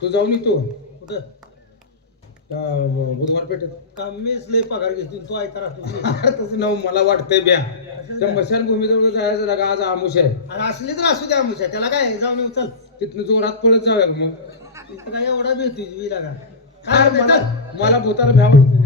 तू जाऊन येतो. कुठं? बुधवार पेठेत मीच लय पगार घेतो तो ऐका राहतो तसं नाव मला वाटतंय ब्या त्या मशानभूमीजवळ जायचं लागा आज आमुष आहे. आणि असली तर असू द्या आमुषा त्याला काय जाऊन येऊ चल. तिथनं जोरात पळत जाऊया मग. इथं काय एवढा काय मला चल. मला भूताला भ्या वाटते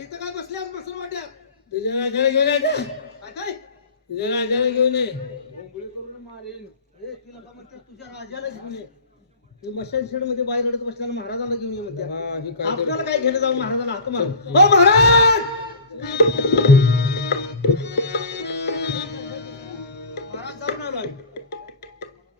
इथं काय बसले आज मसाला वाट्यात? तुझ्या राजाला घेऊन यायचं काय काय तुझ्या राजाला घेऊन ये. ए, तिला का तुझ्या राजाला घेऊन ये. ते मशाल शेडमध्ये बाहेर रडत बसल्याला महाराजाला घेऊन ये म्हणतात हा, ही काय आपल्याला काय घेणं जाऊन महाराजाला? हाक मार. हो महाराज! महाराज जाऊन आलो आम्ही.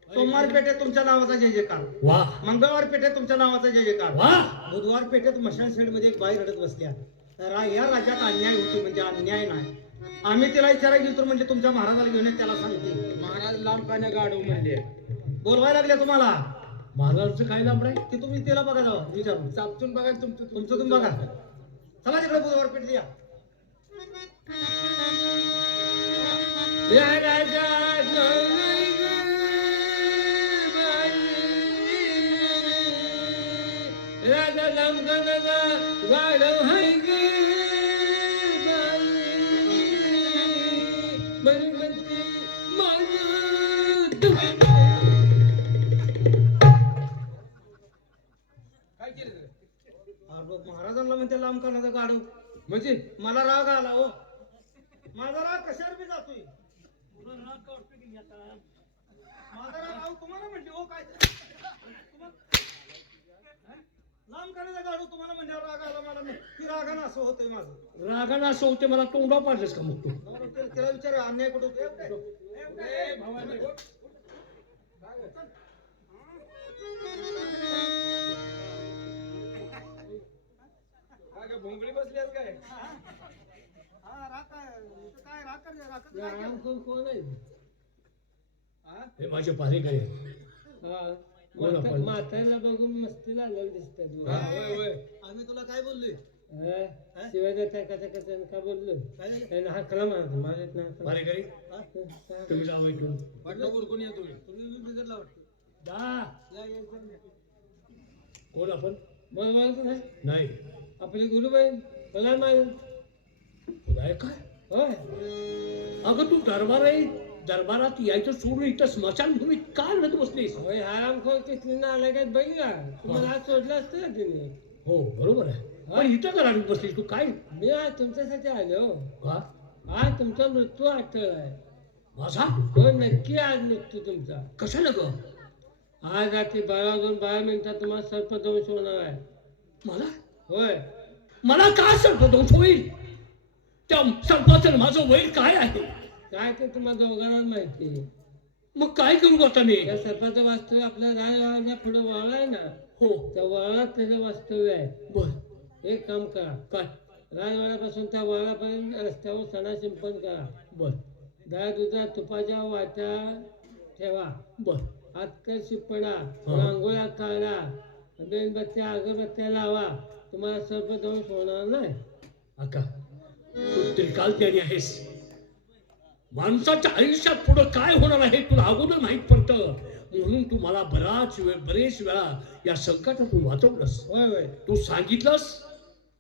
सोमवार पेठेत तुमच्या नावाचा जय जयकार. वा. मंगळवार पेठेत तुमच्या नावाचा जय जयकार. वा. बुधवार पेठेत मशाल शेडमध्ये एक बाई रडत बसल्या. रा- या राज्यात अन्याय होतो म्हणजे अन्याय नाही. आम्ही तिला विचारायला गेलो तर म्हणजे तुमच्या महाराजाला घेऊन त्याला सांगते. महाराज लांब पाण्या गाडव म्हणले? बोलवायला लागले तुम्हाला. महाराजचं काय लांब आहे की तुम्ही तिला बघा जाऊ विचारून. चापचून बघा तुमचं तुमचं तुम्ही बघा. चला तिकडे बुधवार पेठ या या राजात नाही ग बाई. राजा लंकनाचा वाढव हाय महाराजांना म्हणते लांब करण्याचा गाडू म्हणजे? मला राग आला हो. माझा राग कशावर बी जातोय? माझा राग अहो तुम्हाला म्हणते हो काय लांब करण्याचा गाडू तुम्हाला म्हणल्यावर राग आला मला मी- ती रागानं असं होतंय माझं? रागानं असं होते मला तोंडा पाडलंस का मग तू? त्याला विचार अन्याय कुठं? ए, भवानी, भोंगळी बसली काय हा? इथं? राम कोण कोण आहे हा? हे माझे म्हाता-? म्हाताऱ्याला बघून मस्ती लागलेली दिसतात हा, होय होय आम्ही तुला काय बोललोय शिवाय देता कसा कसा का बोललो काय झालं? त्यानं हाकला मारतो माझ्यात ना हाकला. पारेकरी हा? तुम्ही जावं इथून वाटलं उरकून या तुम्ही तुम्ही बी बिघडला वाटतं जा या, या, या, या. कोण आपण नाही आपली गुरुबाई बोला माय. काय काय? होय. अगं तू दरबार आहे दरबारात यायचं सोडून इथं स्मशानभूमीत का रडत बसलीस? होय हरामखोर किती नालायक आहेत बघितला तुम्हाला आज सोडलं असतं ना तिने. हो बरोबर आहे. पण इथं का रडत बसलीस तू? काय? मी आज तुमच्यासाठी आलो. का? आज तुमचा मृत्यू आठवलाय माझा? हो नक्की आज मृत्यू तुमचा. कशाला ग? आज रात्री बारा वाजून बारा मिनिटात तुम्हाला सर्पदंश होणार आहे. मला? होय. मला काय सर्पदोष होईल. त्या सर्पाचं माझं वैर काय आहे? काय ते तुम्हाला दोघांना माहिती. मग काय करू आता मी? त्या सर्पाचं वास्तव्य आपल्या राजवाड्याच्या पुढे वळला आहे ना? हो. त्या वळात त्याचं वास्तव्य आहे. बर. एक काम करा. काय? राजवाड्यापासून त्या वळापर्यंत रस्त्यावर सणा सिंपन करा. बर. दहा दुधा तुपाच्या वाट्या ठेवा. बर. शिपणा हा. रांगोळ्या काढा. मेणबत्त्या अगरबत्त्या लावा. तुम्हाला सर्पदोष होणार नाही. आका तू त्रिकाल त्याने आहेस. माणसाच्या आयुष्यात पुढं काय होणार आहे तुला अगोदर माहीत पडतं. म्हणून तू मला बराच वेळ बरेच वेळा या संकटातून वाचवलंस. तू सांगितलंस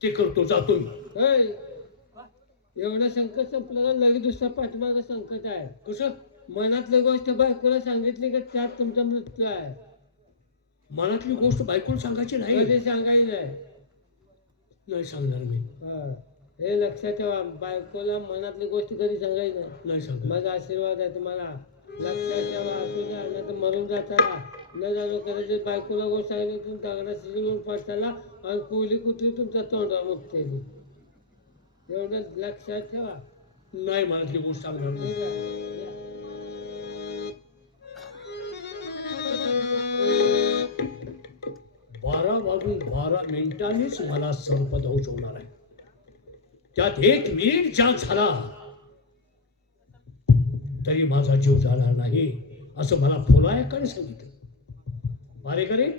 ते करतो जातो मी एवढं संकट संपलं का लगेच दुसरा पाठीमागं संकट आहे. कसं? मनातली गोष्ट बायकोला सांगितली का त्यात तुमचा मृत्यू आहे. मनातली गोष्ट बायकोला सांगायची नाही. सांगायचं नाही. नाही सांगणार मी. हा. लक्षात ठेवा बायकोला मनातली गोष्ट कधी सांगायची? नाही नाही सांगणार. माझा आशीर्वाद आहे तुम्हाला. लक्षात ठेवा असू द्या नाही तर मरून जाताना न जाणू कदाचित बायकोला गोष्ट सांगितली तुम्ही दगडा शिजून पडताना आणि कोहली कुठली तुमच्या तोंडावर मुक्तेली एवढं लक्षात ठेवा. नाही मनातली गोष्ट सांगणार मी. बारा वाजून बारा मिनिटांनीच मला सर्पदंश होणार आहे. त्यात एक मिनिट ज्या झाला. तरी माझा जीव जाणार नाही असं मला फुलायकाने सांगितलं. मारेकरे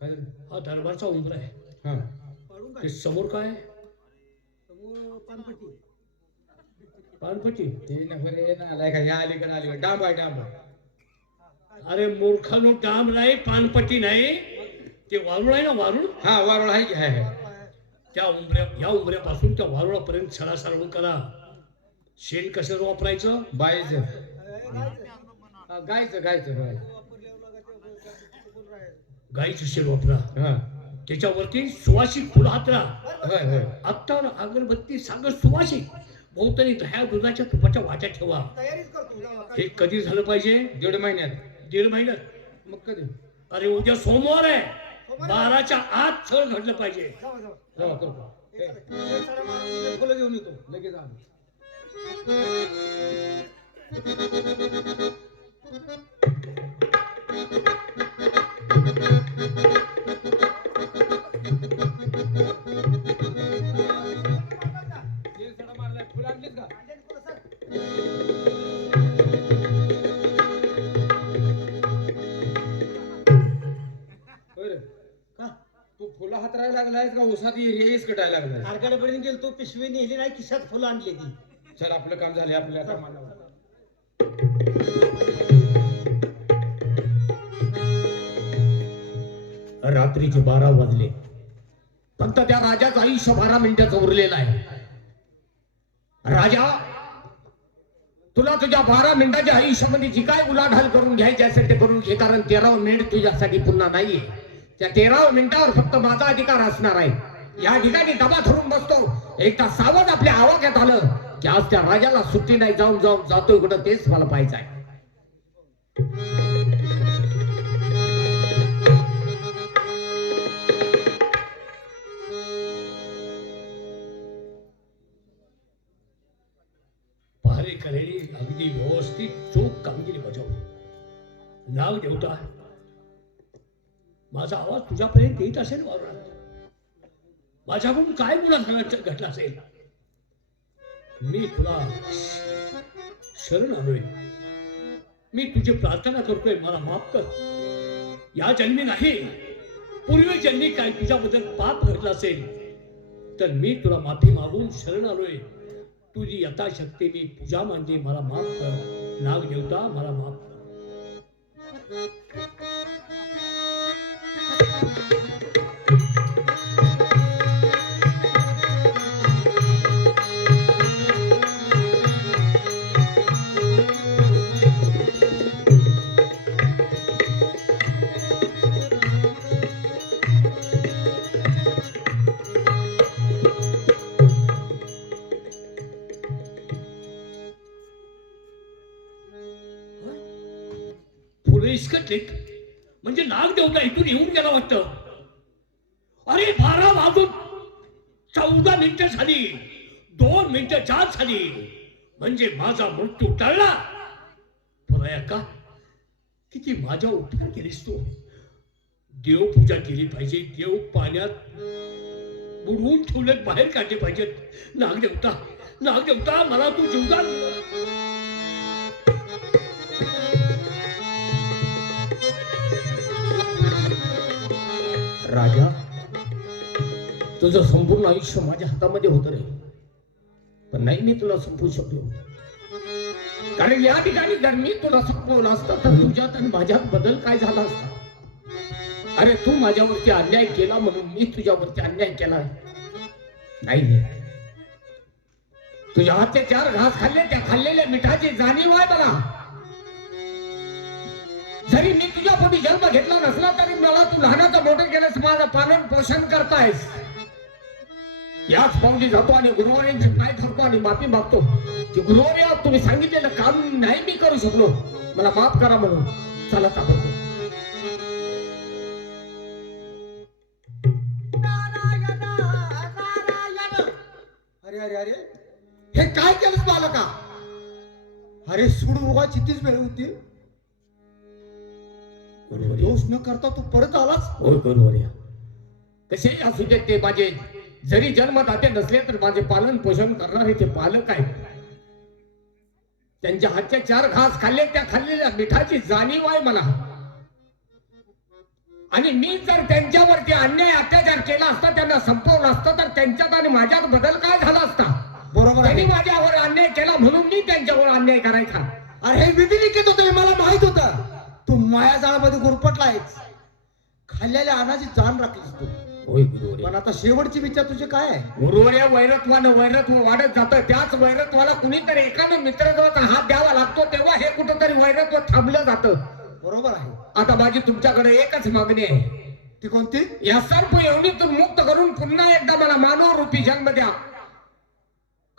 काय? हा दरबारचा उंबर आहे. हा. ते समोर काय? समोर पानपट्टी. पानपट्टी ते नंबर हे ना आलाय का? ह्या अलीकडे अलीकडे. डांब आहे डांब अरे मूर्खानो डाम नाही पानपट्टी नाही. ते वारुळ आहे ना वारुळ? हा वारुळ आहे की? आहे आहे. त्या उंबऱ्या या उंबऱ्यापासून त्या वारुळापर्यंत सडा सारवून करा. शेण कसं वापरायचं? बाईचं. हा, गायचं गायचं होय. गाईचं शेण वापरा. हा. त्याच्यावरती सुवासिक फुलं हातरा अत्तर अगरबत्ती सांग सुवासिक. बहुतरी दह्या दुधाच्या तुपाच्या वाट्या ठेवा. हे कधी झालं पाहिजे? दीड महिन्यात. दीड महिन्यात? मग कधी? अरे उद्या सोमवार आहे. बाराच्या आत छळ घडलं पाहिजे. करतो. हे चला. चला, मला फुलं घेऊन येतो. लगेच आलो कटायला लागलाय. आरगाड्यापर्यंत गेलो तो पिशवी नेली नाही खिशात फुलं आणली ती. चल आपलं काम झालंय आपल्या कामाला रात्रीचे बारा वाजले. फक्त त्या राजाचं आयुष्य बारा मिनिटाचं उरलेलं आहे. राजा तुला तुझ्या बारा मिनिटाच्या आयुष्यामध्ये जी काय उलाढाल करून घ्यायची असेल ते करून घे कारण तेरावं मिनिट तुझ्यासाठी पुन्हा नाहीये. त्या तेरावं मिनिटावर फक्त माझा अधिकार असणार आहे. या ठिकाणी दबा धरून बसतो. एकदा सावध आपल्या आवाक्यात आलं की आज त्या राजाला सुट्टी नाही जाऊन जाऊन जातोय कुठं तेच मला पाहिजे आहे. अगदी व्यवस्थित चोख कामगिरी बजावली. नाग देवता माझा आवाज तुझ्यापर्यंत येत असेल वावरात? माझ्याकडून काय गुन्हा सांगायचं घडला असेल? मी तुला शरण आलोय मी तुझी प्रार्थना करतोय मला माफ कर. या जन्मी नाही पूर्वी जन्मी काय तुझ्याबद्दल पाप घडलं असेल तर मी तुला माफी मागून शरण आलोय तुझी यथाशक्ती मी पूजा मानते मला माफ कर. नाग देवता मला माफ कर. झाली. म्हणजे माझा मृत्यू टळला. तुला का? किती माझ्या उपकार केलीस तू? देवपूजा केली पाहिजे. देव पाण्यात बुडवून ठेवलेत बाहेर काढले पाहिजेत. नागदेवता नागदेवता मला तू जीवदान राजा तुझं संपूर्ण आयुष्य माझ्या हातामध्ये होत रे. पण नाही मी तुला संपवू शकलो. कारण या ठिकाणी जर मी तुला संपवलं असतं तर तुझ्यात आणि माझ्यात बदल काय झाला असता? अरे तू माझ्यावरती अन्याय केला म्हणून मी तुझ्यावरती अन्याय केला नाही तुझ्या हातचे चार घास खाल्ले त्या खाल्लेल्या मिठाची जाणीव आहे मला. जरी मी तुझ्या पोटी जन्म घेतला नसला तरी मला तू लहानाचं मोठं केलंस माझं पालन पोषण करतायस. याच पावली जातो आणि गुरुवारींचे पाय धरतो आणि माफी मागतो की गुरुवारी तुम्ही सांगितलेलं काम नाही मी करू शकलो. मला माफ करा म्हणून. चला ताबडतोब. अरे अरे अरे. हे काय केलंस बालका अरे सूड उगाची तीच वेळ होती. दोष न करता तू परत आलास? होय बरोबर कसे असू देत ते माझे जरी जन्मदाते नसले तर माझे पालन पोषण करणारे ते पालक आहेत. त्यांच्या हातच्या चार घास खाल्ले त्या खाल्लेल्या मिठाची जाणीव आहे मला. आणि मी जर त्यांच्यावरती अन्याय अत्याचार केला असता त्यांना संपवलं असतं तर त्यांच्यात आणि माझ्यात बदल काय झाला असता? बरोबर त्यांनी माझ्यावर अन्याय केला म्हणून मी त्यांच्यावर अन्याय करायचा. अरे हे विधी लिखित होतं हे मला माहीत होतं. तू माया जाळामध्ये गुरपटला आहेस खाल्लेल्या अन्नाची जाण राखलीस तू. होय गुरुवर्य पण आता शेवटची विचार तुझे काय आहे? गुरुवर्या वैरत्वानं वैरत्व वाढत जातं. त्याच वैरत्वाला कुणीतरी एखादं मित्रत्वाचा हात द्यावा लागतो तेव्हा हे कुठंतरी वैरत्व थांबलं जातं. बरोबर आहे. आता माझी तुमच्याकडे एकच मागणी आहे. ती कोणती? या सर्प योनीतून मुक्त करून पुन्हा एकदा मला मानव रूपी जन्म द्या.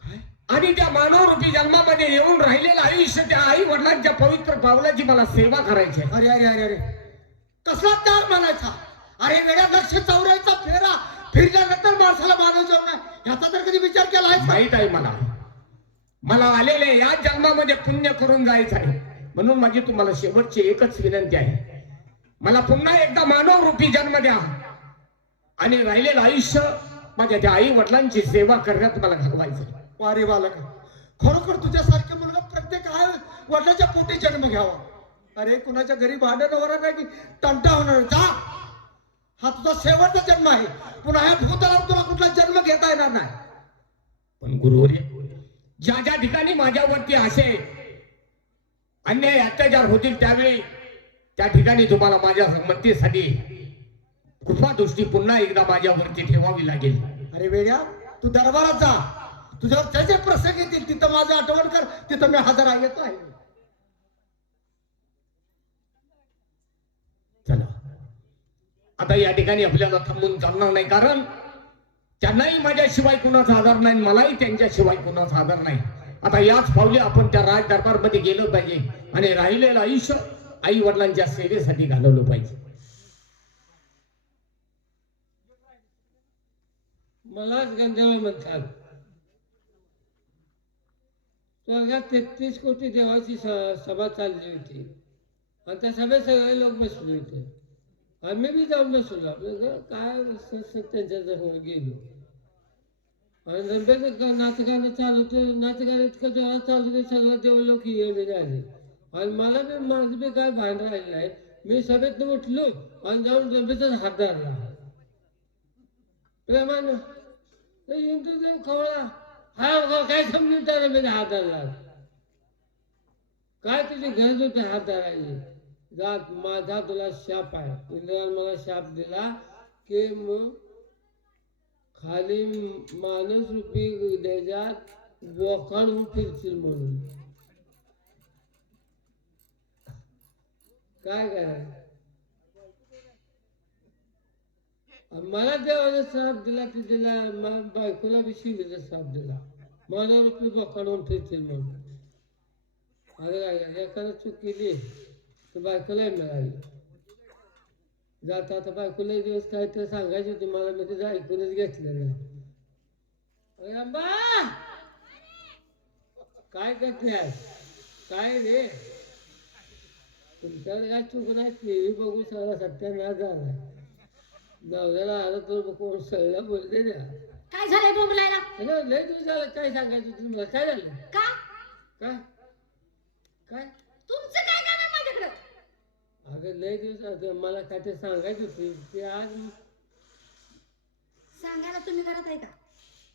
काय? आणि त्या मानव रूपी जन्मामध्ये येऊन राहिलेलं आयुष्य त्या आई वडिलांच्या पवित्र पावलाची मला सेवा करायची आहे. अरे अरे अरे अरे. कसला त्याग मानायचा? अरे वेळा लक्ष चौऱ्याचा फेरा. फिरल्यानंतर माणसाला मानव जेवण ह्याचा तर कधी विचार केला आहे माहीत आहे मला. मला आलेले या जन्मामध्ये पुण्य करून जायचं आहे. म्हणून माझी तुम्हाला शेवटची एकच विनंती आहे. मला पुन्हा एकदा मानव रूपी जन्म द्या. आणि राहिलेलं आयुष्य माझ्या त्या आई वडिलांची सेवा करण्यात मला घालवायचं. वारे बालक. खरोखर तुझ्यासारखे मुलगा प्रत्येक आई वडिलाच्या पोटी जन्म घ्यावा. अरे कुणाच्या घरी भांडण होणार नाही की तंटा होणार. जा. हा तुझा शेवटचा जन्म आहे. पुन्हा ह्या भूतलावर तुला कुठला जन्म घेता येणार नाही. पण गुरुवर्य ज्या ज्या ठिकाणी माझ्यावरती असे अन्याय अत्याचार होतील त्यावेळी त्या ठिकाणी तुम्हाला माझ्या संमतीसाठी कृपा दृष्टी पुन्हा एकदा माझ्यावरती ठेवावी लागेल. अरे वेड्या तू दरबारात जा. तुझ्यावर त्याचे प्रसंग येतील तिथं माझं आठवण कर. तिथं मी हजर येतो आहे चला आता या ठिकाणी आपल्याला थांबून चालणार नाही. कारण त्यांनाही माझ्याशिवाय कुणाचा आधार नाही मलाही त्यांच्याशिवाय कुणाचा आधार नाही. आता याच पावले आपण त्या राज दरबारमध्ये गेलो पाहिजे आणि राहिलेलं आयुष्य आई वडिलांच्या सेवेसाठी घालवलं पाहिजे. मलाच गंधर्व म्हणतात. स्वर्गात तेहतीस कोटी देवाची सभा चालली होती. आणि त्या सभेत सगळे लोक बसले होते. आम्ही बी जाऊन बसलो आपलं काय त्यांच्या जवळ गेलो. आणि नंतर नाचगाणं चालू होतं नाचगाणं इतकं जोरात चालू ते सगळं देव लोक येऊन आले आणि मला बी माझं बी काय भान राहिलं नाही. मी सभेत उठलो आणि जाऊन रंबेचाच हात धरला प्रेमानं ते देव खवळा हा काय समजून त्या रंबेने हात धरला काय तुझी गरज होती हात धरायची जात माझा तुला शाप आहे. इंद्राने मला शाप दिला की मग खाली माणूस रूपी त्याच्यात बोकाडून फिरशील म्हणून. काय करायचं मला देवाने श्राप दिला की दिला मला बायकोला बी शिवीचा श्राप दिला. मला रुपये बोकाडून फिरतील म्हणून. अरे एखादा चुकीली चूक केली तर बायकोला मिळाली जाता आता बायकोला दिवस काय तर सांगायचं होती मला मी तिचं ऐकूनच घेतलं नाही. अंबा काय करते? काय रे? तुमच्याकडे काय चूक नाही टीव्ही बघून सगळा सत्यानाश झाला नवऱ्याला आलं तर कोण सगळ्या बोलते द्या काय झालंय बोंबलायला? अरे लय दिवस झालं काय सांगायचं तुम्हाला? काय झालं? का? काय? काय तुमचं काय काम आहे माझ्याकडं अगं लय दिवस मला काय ते सांगायचं होती. ते आज सांगायला तुम्ही करत आहे का?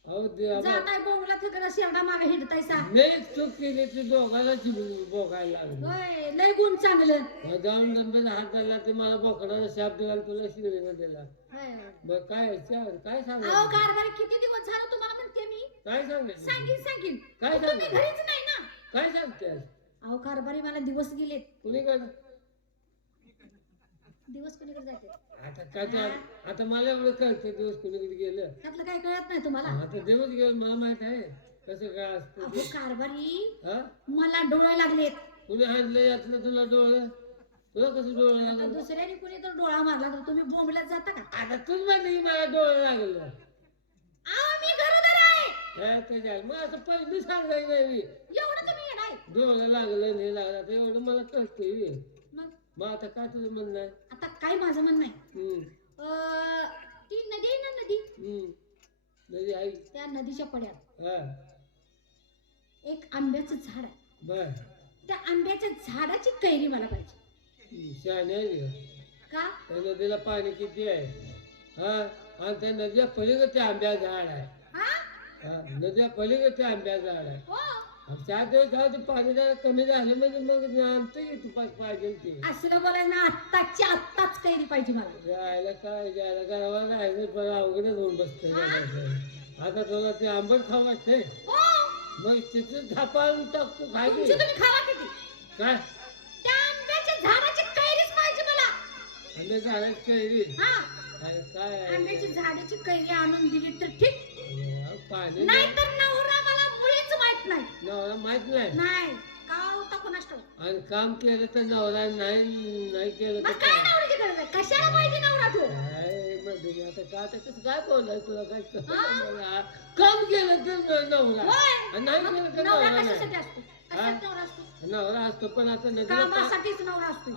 अहो ते आबा- जाताय बोंबला तिकडं शेवडा मागे हिंडतायसा लय चूक केली ती बोकायला लागली. होय लय गुण चांगलं. मग जाऊन गणपती हात धरला ते मला बोकडाचा शाप दिला तुला शिवरीनं दिला. होय. मग काय चाल काय अहो सांगायचं कारभार किती दिवस झालं तुम्हाला म्हणते मी काय सांगायचं? सांगीन सांगीन. काय तुम्ही? घरीच नाही ना. काय सांगतेस? अहो कारभारी मला दिवस गेलेत. कुणीकडं? दिवस कोणीकडे जाते? आता काय ते आता मला एवढं कळतं दिवस कुणीकडे गेलं. त्यातलं काय कळत नाही तुम्हाला? आता दिवस गेलं मला माहीत आहे. कसं काय असतं अहो ते. कारभारी हा? मला डोळे लागलेत. कुणी हाणलं यातलं तुला डोळं? तुला कसं डोळं आता लागलं? दुसऱ्याने कुणी तर डोळा मारला तर तुम्ही बोंबल्यात जाता का? आता तूच म्हणते की मला डोळं लागलं. मी गरोदर आहे. मग असं पहिली सांगायचं नाही मी. एवढं तुम्ही येणार? डोळं लागलं नाही लागलं आता एवढं मला कळतंय. मग? मग आता काय तुझं म्हणणं आहे? आता काय माझं म्हणणं आहे? अं, ती नदी आहे ना नदी. नदी आई त्या नदीच्या पड्यात. हा. एक आंब्याचं झाड आहे. बर. त्या आंब्याच्या झाडाची कैरी मला पाहिजे. आहे का? त्या नदीला पाणी किती आहे? हा? आणि त्या नदीच्या पलीकडे ते आंब्या झाड आहे. हा? हा नदीच्या पलीकडे ते आंब्या झाड आहे. हो. चार दिवस झालं पाणी जरा कमी झालं म्हणजे मग पाहिजे ते असलं बोलायचं ना आत्ताची आत्ताच कैरी पाहिजे मला. जायला काय जायला गावाला राहायचं पण अवघडच होऊन बसतं आता तुला ते आंबट खाऊ वाटते हो? मग तिथं टाकतो खायचे तुमची तुम्ही खावा किती? काय? त्या आंब्याच्या झाडाची कैरीच पाहिजे मला. आंब्या झाडाची कैरी? हा. काय काय? आहे? आंब्याची झाडाची कैरी आणून दिली तर ठीक. पाणी नाहीतर नवरा नाही. नवरा माहीत नाही. नाही. का होता कोणास ठाऊक. आणि काम केलं तर नवरा नाही नाही केलं तर मग काय काय? नवऱ्याची गरज आहे? कशाला पाहिजे नवरा तो? काय मध्ये आता का आता कसं काय बोलाय तुला काय कळलं हा? मला? काम केलं तर नवरा. होय. आणि नाही मग केलं तर नवरा नवरा कशासाठी नाही असतो कशासाठी नवरा असतो? नवरा असतो पण आता नदीला पा- कामासाठीच नवरा असतो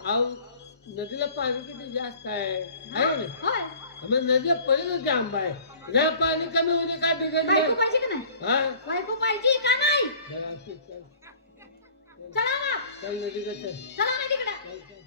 नदीला पाणी किती जास्त आहे? हा? होय. मग नदीला पलीकडे आंबा आहे. जरा पाणी कमी होते काय बिघडलं बायको पाहिजे का नाही? हा? बायको पाहिजे का नाही? चल. चला ना. चल नदीकडे चल. चला ना तिकडे.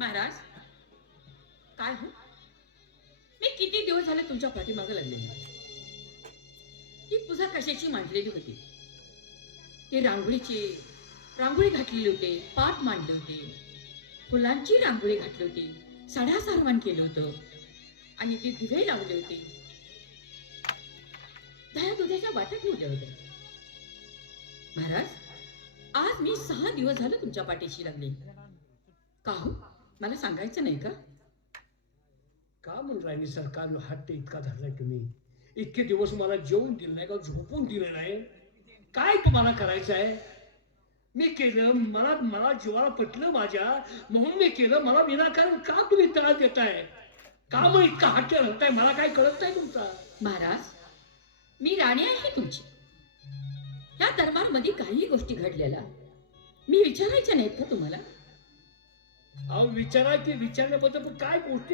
महाराज काय हो? मी किती दिवस झाले तुमच्या पाठीमागे लागलेली ती पूजा कशाची मांडलेली होती? ते रांगोळीचे रांगोळी घातलेली होते पाट मांडले होते. फुलांची रांगोळी घातली होती सडा सारवण केलं होतं. आणि ते दिवे लावले होते. दह्या दुधाच्या वाट्या ठेवल्या होत्या महाराज आज मी सहा दिवस झालं तुमच्या पाठीशी लागले का हो? मला सांगायचं नाही का? का म्हणून राणी सरकारनं हट्ट इतका धरलाय तुम्ही? इतके दिवस मला जेवून दिलं नाही का? झोपून दिलं नाही? काय तुम्हाला करायचं आहे? मी केलं मला मला जीवाला पटलं माझ्या. म्हणून मी केलं मला विनाकारण का तुम्ही त्रास देताय? का मग इतका हट्ट धरताय? मला काय कळत नाही तुमचा. महाराज मी राणी आहे तुमची. या दरबारमध्ये काही गोष्टी घडलेल्या. मी विचारायच्या नाहीत का तुम्हाला? अहो विचारा की विचारण्याबद्दल पण काय गोष्टी